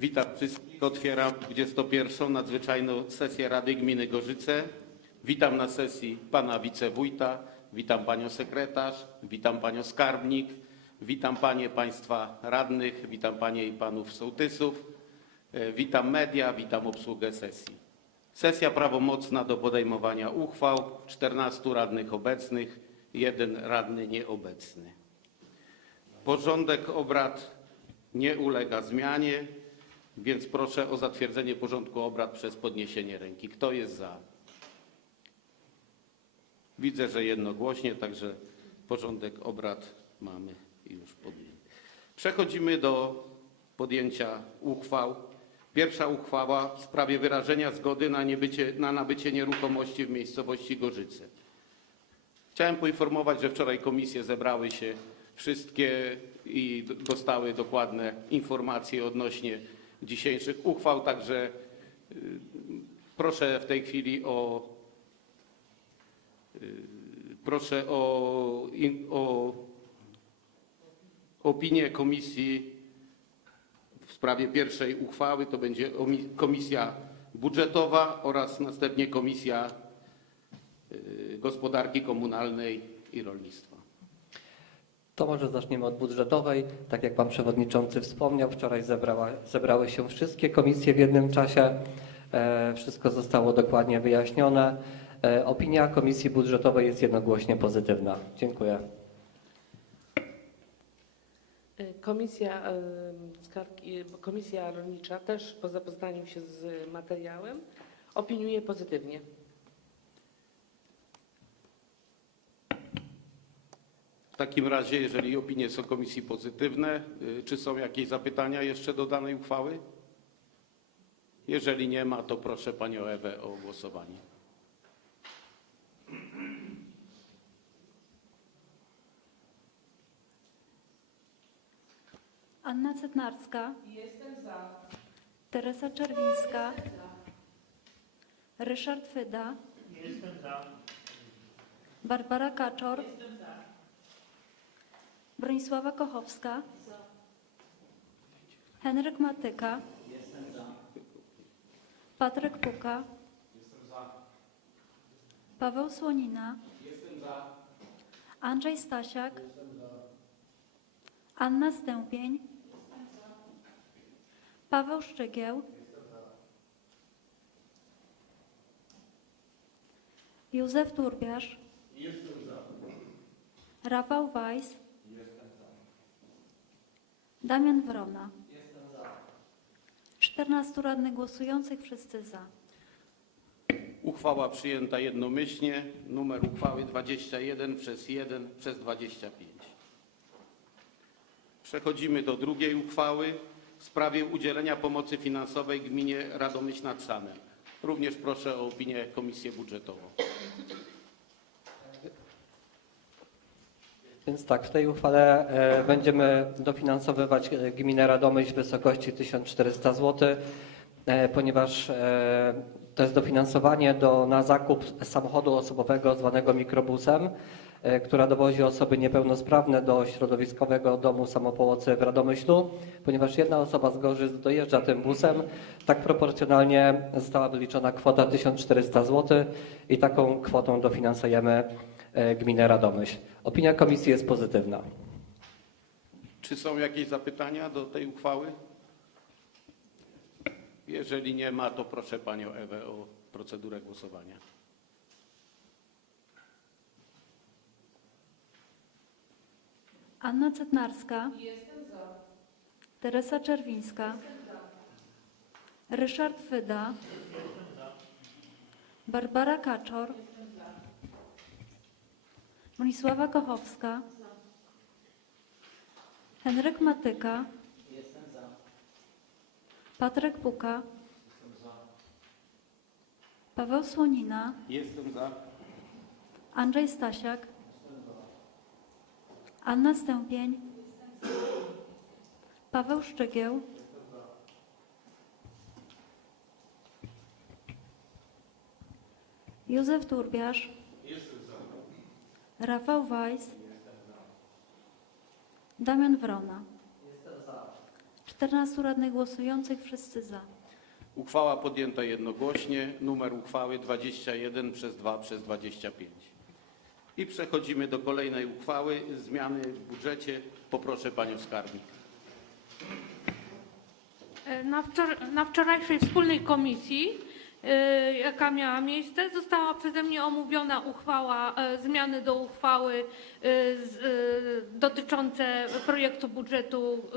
Witam wszystkich. Otwieram 21. nadzwyczajną sesję Rady Gminy Gorzyce. Witam na sesji pana wicewójta, witam panią sekretarz, witam panią skarbnik, witam panie państwa radnych, witam panie i panów sołtysów, e, witam media, witam obsługę sesji. Sesja prawomocna do podejmowania uchwał, 14 radnych obecnych, jeden radny nieobecny. Porządek obrad nie ulega zmianie, więc proszę o zatwierdzenie porządku obrad przez podniesienie ręki. Kto jest za? Widzę, że jednogłośnie, także porządek obrad mamy już podjęty. Przechodzimy do podjęcia uchwał. Pierwsza uchwała w sprawie wyrażenia zgody na, niebycie, na nabycie nieruchomości w miejscowości Gorzyce. Chciałem poinformować, że wczoraj komisje zebrały się wszystkie i dostały dokładne informacje odnośnie dzisiejszych uchwał, także y, proszę w tej chwili o y, proszę o, o opinię komisji w sprawie pierwszej uchwały. To będzie omi- komisja budżetowa oraz następnie komisja y, gospodarki komunalnej i rolnictwa. To może zaczniemy od budżetowej. Tak jak Pan Przewodniczący wspomniał, wczoraj zebrała, zebrały się wszystkie komisje w jednym czasie. E, wszystko zostało dokładnie wyjaśnione. E, opinia Komisji Budżetowej jest jednogłośnie pozytywna. Dziękuję. Y, Komisja, Komisja Rolnicza też po zapoznaniu się z materiałem opiniuje pozytywnie. Takim razie, jeżeli opinie są komisji pozytywne, y, czy są jakieś zapytania jeszcze do danej uchwały? Jeżeli nie ma, to proszę panią Ewę o głosowanie. Anna Cetnarska. Jestem za. Teresa Czerwińska. Ryszard Fyda. Jestem za. Barbara Kaczor. Jestem za. Bronisława Kochowska. Henryk Matyka. Patryk Puka. Paweł Słonina. Andrzej Stasiak. Anna Stępień. Paweł Szczygieł. Józef Turbiarz. Rafał Weiss. Damian Wrona. 14 radnych głosujących, wszyscy za. Uchwała przyjęta jednomyślnie. Numer uchwały 21 przez 1 przez 25. Przechodzimy do drugiej uchwały w sprawie udzielenia pomocy finansowej gminie Radomyśl nad Sanem. Również proszę o opinię Komisję Budżetową. Więc tak, w tej uchwale e, będziemy dofinansowywać e, gminę Radomyśl w wysokości 1400 zł, e, ponieważ to jest dofinansowanie do, na zakup samochodu osobowego zwanego mikrobusem, która dowozi osoby niepełnosprawne do środowiskowego domu samopomocy w Radomyślu, ponieważ jedna osoba z Gorzyc dojeżdża tym busem, tak proporcjonalnie została wyliczona kwota 1400 zł i taką kwotą dofinansujemy gminę Radomyśl. Opinia komisji jest pozytywna. Czy są jakieś zapytania do tej uchwały? Jeżeli nie ma, to proszę panią Ewę o procedurę głosowania. Anna Cetnarska. Jestem za. Teresa Czerwińska. Ryszard Fyda. Barbara Kaczor. Bronisława Kochowska. Henryk Matyka. Patryk Puka. Paweł Słonina. Jestem za. Andrzej Stasiak. Anna Stępień. Paweł Szczygieł. Józef Turbiarz. Rafał Weiss. Damian Wrona. 14 radnych głosujących, wszyscy za. Uchwała podjęta jednogłośnie. Numer uchwały 21 przez 2 przez 25. I przechodzimy do kolejnej uchwały. Zmiany w budżecie. Poproszę panią skarbnik. Na, wczor- na wczorajszej wspólnej komisji, e, jaka miała miejsce, została przeze mnie omówiona uchwała, e, zmiany do uchwały z, e, dotyczące projektu budżetu,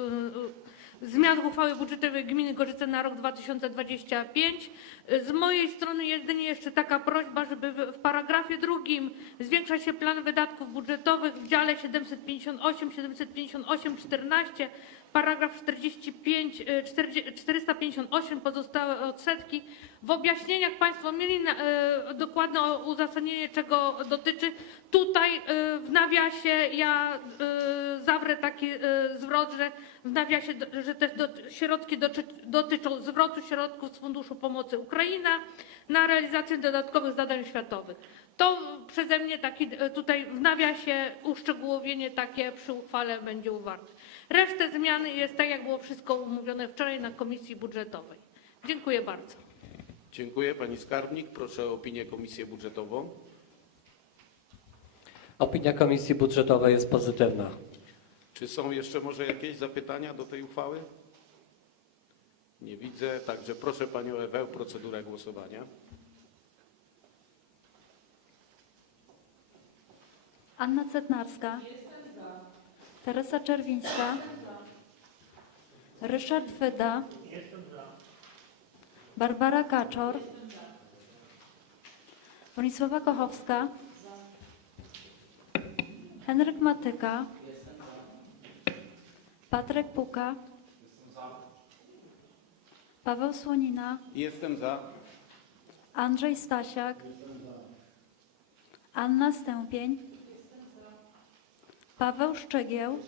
zmian uchwały budżetowej gminy Gorzyce na rok 2025. E, Z mojej strony jedynie jeszcze taka prośba, żeby w, w paragrafie drugim zwiększa się plan wydatków budżetowych w dziale 758, 758, 14, paragraf 45, e, 40 458 pozostałe odsetki. W objaśnieniach Państwo mieli na, e, dokładne uzasadnienie, czego dotyczy. Tutaj e, w nawiasie ja e, zawrę taki e, zwrot, że w nawiasie, że te do, środki dotyczą zwrotu środków z Funduszu Pomocy Ukraina na realizację dodatkowych zadań oświatowych. To przeze mnie taki tutaj w nawiasie uszczegółowienie takie przy uchwale będzie uwarte. Resztę zmiany jest tak, jak było wszystko umówione wczoraj na komisji budżetowej. Dziękuję bardzo. Dziękuję pani skarbnik. Proszę o opinię komisję budżetową. Opinia Komisji Budżetowej jest pozytywna. Czy są jeszcze może jakieś zapytania do tej uchwały? Nie widzę, także proszę panią Ewę o procedurę głosowania. Anna Cetnarska. Teresa Czerwińska. Ryszard Wyda. Barbara Kaczor. Bronisława Kochowska. Henryk Matyka. Patryk Puka. Paweł Słonina. Jestem za. Andrzej Stasiak. Anna Stępień. Paweł Szczegieł.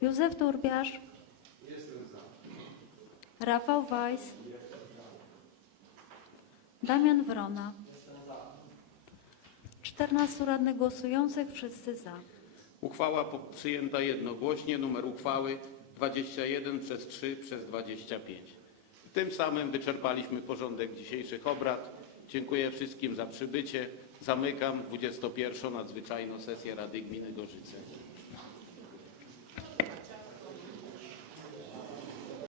Józef Turbiarz. Rafał Weiss. Damian Wrona. 14 radnych głosujących, wszyscy za. Uchwała przyjęta jednogłośnie. Numer uchwały 21 przez 3 przez 25. Tym samym wyczerpaliśmy porządek dzisiejszych obrad. Dziękuję wszystkim za przybycie. Zamykam 21. nadzwyczajną sesję Rady Gminy Gorzyce.